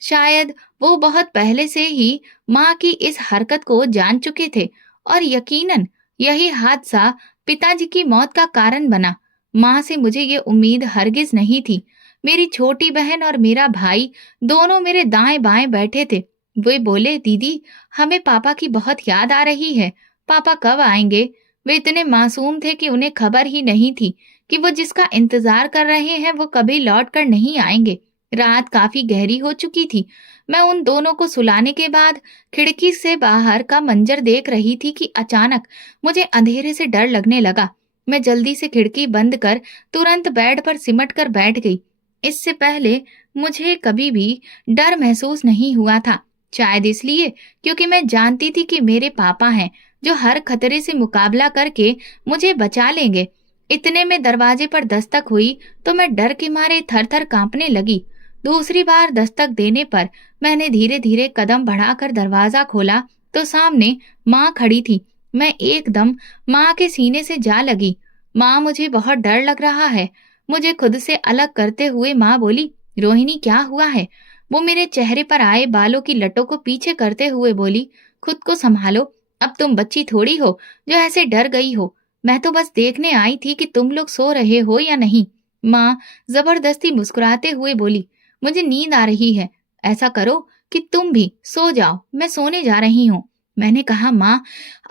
शायद वो बहुत पहले से ही माँ की इस हरकत को जान चुके थे और यकीनन यही हादसा पिताजी की मौत का कारण बना। माँ से मुझे ये उम्मीद हरगिज नहीं थी। मेरी छोटी बहन और मेरा भाई दोनों मेरे दाएं बाएं बैठे थे। वे बोले, दीदी हमें पापा की बहुत याद आ रही है, पापा कब आएंगे? वे इतने मासूम थे कि उन्हें खबर ही नहीं थी कि वो जिसका इंतजार कर रहे हैं वो कभी लौट कर नहीं आएंगे। रात काफी गहरी हो चुकी थी। मैं उन दोनों को सुलाने के बाद खिड़की से बाहर का मंजर देख रही थी कि अचानक मुझे अंधेरे से डर लगने लगा। मैं जल्दी से खिड़की बंद कर तुरंत बेड पर सिमट कर बैठ गई। इससे पहले मुझे कभी भी डर महसूस नहीं हुआ था। शायद इसलिए क्योंकि मैं जानती थी कि मेरे पापा हैं जो हर खतरे से मुकाबला करके मुझे बचा लेंगे। इतने में दरवाजे पर दस्तक हुई तो मैं डर के मारे थर-थर कांपने लगी। दूसरी बार दस्तक देने पर मैंने धीरे-धीरे कदम बढ़ाकर दरवाजा खोला तो सामने माँ खड़ी थी। मैं एकदम माँ के सीने से जा लगी। माँ, मुझे बहुत डर लग रहा है। मुझे खुद से अलग करते हुए माँ बोली, रोहिणी क्या हुआ है? वो मेरे चेहरे पर आए बालों की लटों को पीछे करते हुए बोली, खुद को संभालो, अब तुम बच्ची थोड़ी हो जो ऐसे डर गई हो। मैं तो बस देखने आई थी कि तुम लोग सो रहे हो या नहीं। माँ जबरदस्ती मुस्कुराते हुए बोली, मुझे नींद आ रही है, ऐसा करो कि तुम भी सो जाओ, मैं सोने जा रही हूँ। मैंने कहा, माँ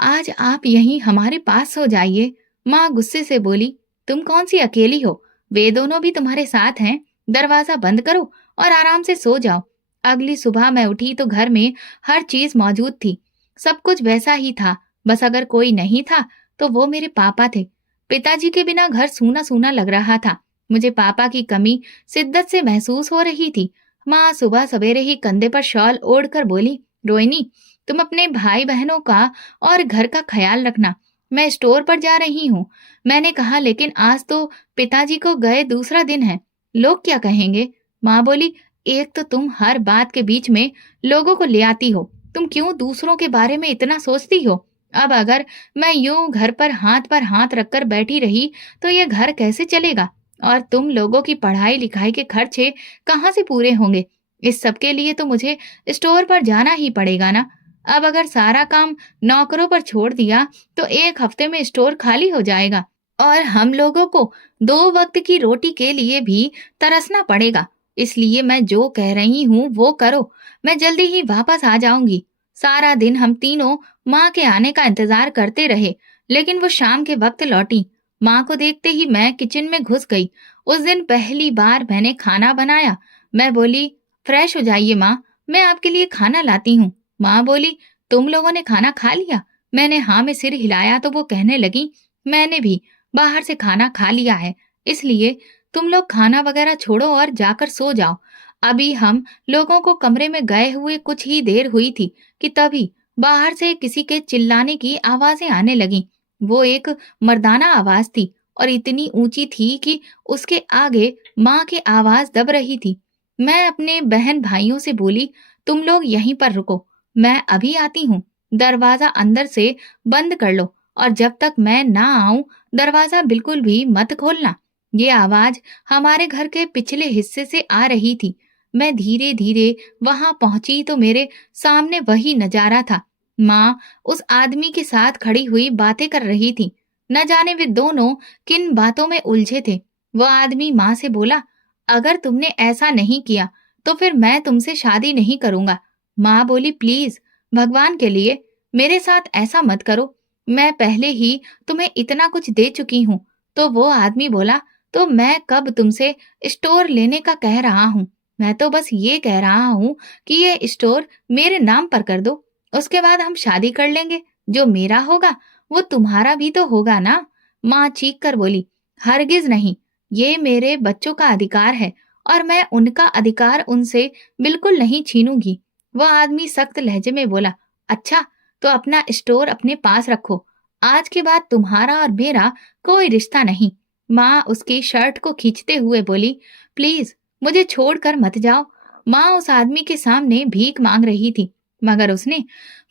आज आप यहीं हमारे पास सो जाइए। माँ गुस्से से बोली, तुम कौन सी अकेली हो, वे दोनों भी तुम्हारे साथ हैं। दरवाजा बंद करो और आराम से सो जाओ। अगली सुबह मैं उठी तो घर में हर चीज मौजूद थी। सब कुछ वैसा ही था, बस अगर कोई नहीं था तो वो मेरे पापा थे। पिताजी के बिना घर सूना सूना लग रहा था। मुझे पापा की कमी शिद्दत से महसूस हो रही थी। माँ सुबह सवेरे ही कंधे पर शॉल ओढ़कर बोली, रोहिणी तुम अपने भाई बहनों का और घर का ख्याल रखना, मैं स्टोर पर जा रही हूँ। मैंने कहा, लेकिन आज तो पिताजी को गए दूसरा दिन है, लोग क्या कहेंगे? माँ बोली, एक तो तुम हर बात के बीच में लोगों को ले आती हो, तुम क्यों दूसरों के बारे में इतना सोचती हो? अब अगर मैं यूं घर पर हाथ रखकर बैठी रही तो ये घर कैसे चलेगा? और तुम लोगों की पढ़ाई लिखाई के खर्चे कहाँ से पूरे होंगे? इस सब के लिए तो मुझे स्टोर पर जाना ही पड़ेगा ना। अब अगर सारा काम नौकरों पर छोड़ दिया तो एक हफ्ते में स्टोर खाली हो जाएगा और हम लोगों को दो वक्त की रोटी के लिए भी तरसना पड़ेगा। इसलिए मैं जो कह रही हूँ वो करो, मैं जल्दी ही वापस आ जाऊंगी। सारा दिन हम तीनों माँ के आने का इंतजार करते रहे, लेकिन वो शाम के वक्त लौटी। माँ को देखते ही मैं किचन में घुस गई। उस दिन पहली बार मैंने खाना बनाया। मैं बोली, फ्रेश हो जाइए माँ, मैं आपके लिए खाना लाती हूँ। माँ बोली, तुम लोगों ने खाना खा लिया? मैंने हाँ में सिर हिलाया तो वो कहने लगी, मैंने भी बाहर से खाना खा लिया है, इसलिए तुम लोग खाना वगैरह छोड़ो और जाकर सो जाओ। अभी हम लोगों को कमरे में गए हुए कुछ ही देर हुई थी कि तभी बाहर से किसी के चिल्लाने की आवाजें आने लगीं। वो एक मर्दाना आवाज थी और इतनी ऊंची थी कि उसके आगे माँ की आवाज दब रही थी। मैं अपने बहन भाइयों से बोली, तुम लोग यहीं पर रुको, मैं अभी आती हूँ। दरवाजा अंदर से बंद कर लो और जब तक मैं ना आऊं दरवाजा बिल्कुल भी मत खोलना। ये आवाज हमारे घर के पिछले हिस्से से आ रही थी। मैं धीरे धीरे वहां पहुंची तो मेरे सामने वही नजारा था। माँ उस आदमी के साथ खड़ी हुई बातें कर रही थी। न जाने वे दोनों किन बातों में उलझे थे। वो आदमी माँ से बोला, अगर तुमने ऐसा नहीं किया तो फिर मैं तुमसे शादी नहीं करूंगा। माँ बोली, प्लीज भगवान के लिए मेरे साथ ऐसा मत करो, मैं पहले ही तुम्हें इतना कुछ दे चुकी हूँ। तो वो आदमी बोला, तो मैं कब तुमसे स्टोर लेने का कह रहा हूँ, मैं तो बस ये कह रहा हूँ कि ये स्टोर मेरे नाम पर कर दो, उसके बाद हम शादी कर लेंगे। जो मेरा होगा वो तुम्हारा भी तो होगा ना। माँ चीख कर बोली, हरगिज नहीं, ये मेरे बच्चों का अधिकार है और मैं उनका अधिकार उनसे बिल्कुल नहीं छीनूंगी। वह आदमी सख्त लहजे में बोला, अच्छा तो अपना स्टोर अपने पास रखो, आज के बाद तुम्हारा और मेरा कोई रिश्ता नहीं। माँ उसकी शर्ट को खींचते हुए बोली, प्लीज मुझे छोड़कर मत जाओ। माँ उस आदमी के सामने भीख मांग रही थी। मगर उसने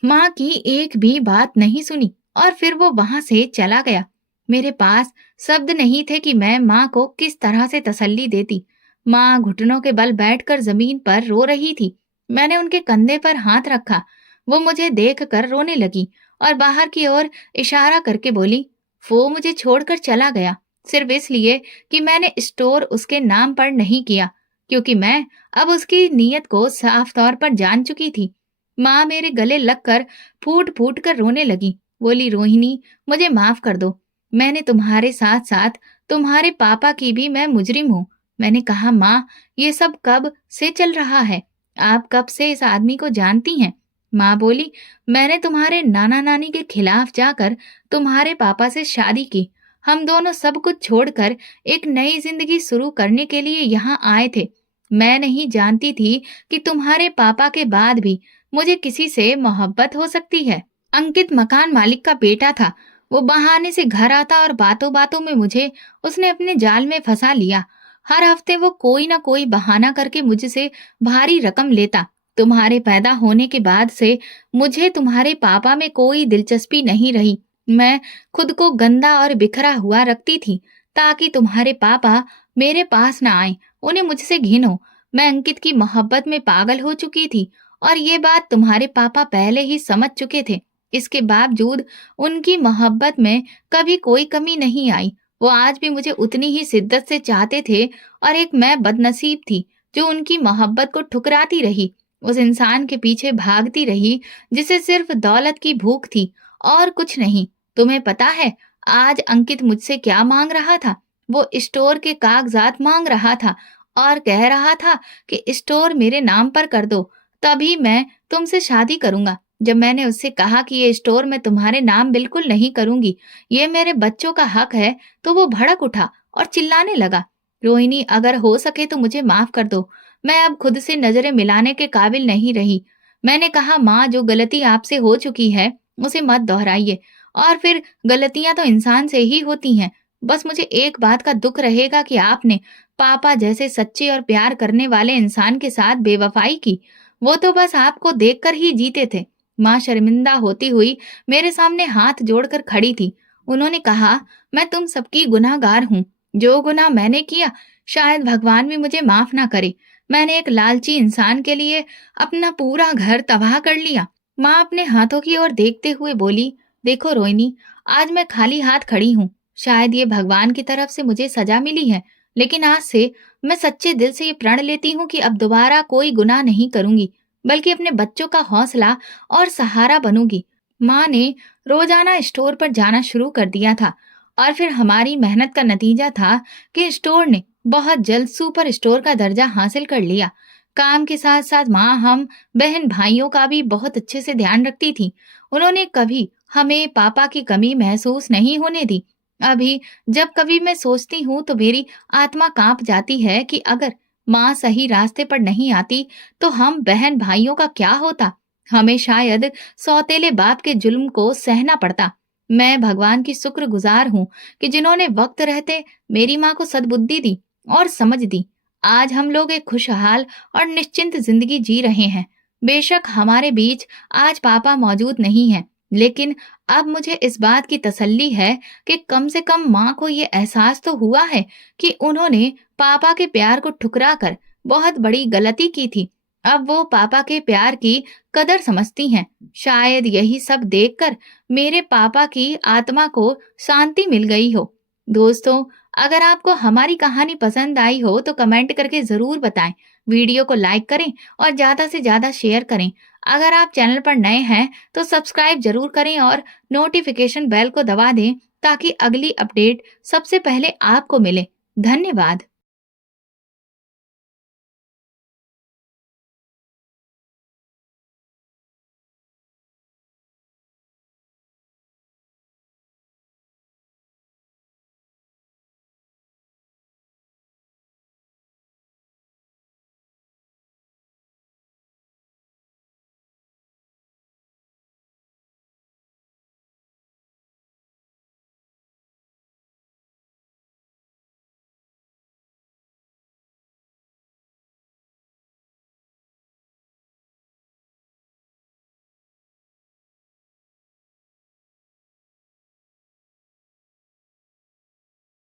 माँ की एक भी बात नहीं सुनी और फिर वो वहां से चला गया। मेरे पास शब्द नहीं थे कि मैं माँ को किस तरह से तसल्ली देती। माँ घुटनों के बल बैठकर जमीन पर रो रही थी। मैंने उनके कंधे पर हाथ रखा। वो मुझे देख कर रोने लगी और बाहर की ओर इशारा करके बोली, वो मुझे छोड़कर चला गया सिर्फ इसलिए कि मैंने स्टोर उसके नाम पर नहीं किया, क्योंकि मैं अब उसकी नीयत को साफ तौर पर जान चुकी थी। माँ मेरे गले लगकर फूट फूट कर रोने लगी। बोली, रोहिणी, मुझे माफ कर दो। मैंने तुम्हारे साथ साथ तुम्हारे पापा की भी मैं मुजरिम हूँ। मैंने कहा, माँ, ये सब कब से चल रहा है? आप कब से इस आदमी को जानती हैं? माँ बोली, मैंने तुम्हारे नाना नानी के खिलाफ जाकर तुम्हारे पापा से शादी की। हम दोनों सब कुछ छोड़कर एक नई जिंदगी शुरू करने के लिए यहाँ आए थे। मैं नहीं जानती थी कि तुम्हारे पापा के बाद भी मुझे किसी से मोहब्बत हो सकती है। अंकित मकान मालिक का बेटा था। वो बहाने से घर आता और बातों बातों में मुझे उसने अपने जाल में फंसा लिया। हर हफ्ते वो कोई ना कोई बहाना करके मुझसे भारी रकम लेता। तुम्हारे पैदा होने के बाद से मुझे तुम्हारे पापा में कोई दिलचस्पी नहीं रही। मैं खुद को गंदा और बिखरा हुआ रखती थी ताकि तुम्हारे पापा मेरे पास ना आए, उन्हें मुझसे घिन हो। मैं अंकित की मोहब्बत में पागल हो चुकी थी और ये बात तुम्हारे पापा पहले ही समझ चुके थे। इसके बावजूद उनकी मोहब्बत में कभी कोई कमी नहीं आई। वो आज भी मुझे उतनी ही शिद्दत से चाहते थे और एक मैं बदनसीब थी जो उनकी मोहब्बत को ठुकराती रही, उस इंसान के पीछे भागती रही जिसे सिर्फ दौलत की भूख थी और कुछ नहीं। तुम्हें पता है आज अंकित मुझसे क्या मांग रहा था? वो स्टोर के कागजात मांग रहा था और कह रहा था कि स्टोर मेरे नाम पर कर दो, तभी मैं तुमसे शादी करूंगा। जब मैंने उससे कहा कि ये स्टोर मैं तुम्हारे नाम बिल्कुल नहीं करूंगी, ये मेरे बच्चों का हक है, तो वो भड़क उठा और चिल्लाने लगा। रोहिणी, अगर हो सके तो मुझे माफ कर दो। मैं अब खुद से नजरें मिलाने के काबिल नहीं रही। मैंने कहा, माँ, जो गलती आपसे हो चुकी है उसे मत दोहराइए। और फिर गलतियां तो इंसान से ही होती हैं। बस मुझे एक बात का दुख रहेगा कि आपने पापा जैसे सच्चे और प्यार करने वाले इंसान के साथ बेवफाई की। वो तो बस आपको देखकर ही जीते थे। माँ शर्मिंदा होती हुई मेरे सामने हाथ जोड़कर खड़ी थी। उन्होंने कहा, मैं तुम सबकी गुनाहगार हूँ। जो गुनाह मैंने किया शायद भगवान भी मुझे माफ ना करे। मैंने एक लालची इंसान के लिए अपना पूरा घर तबाह कर लिया। माँ अपने हाथों की ओर देखते हुए बोली, देखो रोहिणी, आज मैं खाली हाथ खड़ी हूँ। शायद ये भगवान की तरफ से मुझे सजा मिली है, लेकिन आज से मैं सच्चे दिल से ये प्रण लेती हूँ कि अब दोबारा कोई गुनाह नहीं करूंगी, बल्कि अपने बच्चों का हौसला और सहारा बनूंगी। माँ ने रोजाना स्टोर पर जाना शुरू कर दिया था और फिर हमारी मेहनत का नतीजा था कि स्टोर ने बहुत जल्द सुपर स्टोर का दर्जा हासिल कर लिया। काम के साथ साथ माँ हम बहन भाइयों का भी बहुत अच्छे से ध्यान रखती थी। उन्होंने कभी हमें पापा की कमी महसूस नहीं होने दी। अभी जब कभी मैं सोचती हूँ तो मेरी आत्मा कांप जाती है कि अगर माँ सही रास्ते पर नहीं आती तो हम बहन भाइयों का क्या होता। हमें शायद सौतेले बाप के जुल्म को सहना पड़ता। मैं भगवान की शुक्रगुजार हूँ कि जिन्होंने वक्त रहते मेरी माँ को सद्बुद्धि दी और समझ दी। आज हम लोग एक खुशहाल और निश्चिंत जिंदगी जी रहे हैं। बेशक हमारे बीच आज पापा मौजूद नहीं है, लेकिन अब मुझे इस बात की तसल्ली है कि कम से कम माँ को ये एहसास तो हुआ है कि उन्होंने पापा के प्यार को ठुकरा कर बहुत बड़ी गलती की थी। अब वो पापा के प्यार की कदर समझती हैं। शायद यही सब देखकर मेरे पापा की आत्मा को शांति मिल गई हो। दोस्तों, अगर आपको हमारी कहानी पसंद आई हो तो कमेंट करके जरूर बताएं। वीडियो को लाइक करें और ज्यादा से ज्यादा शेयर करें। अगर आप चैनल पर नए हैं तो सब्सक्राइब जरूर करें और नोटिफिकेशन बेल को दबा दें ताकि अगली अपडेट सबसे पहले आपको मिले। धन्यवाद।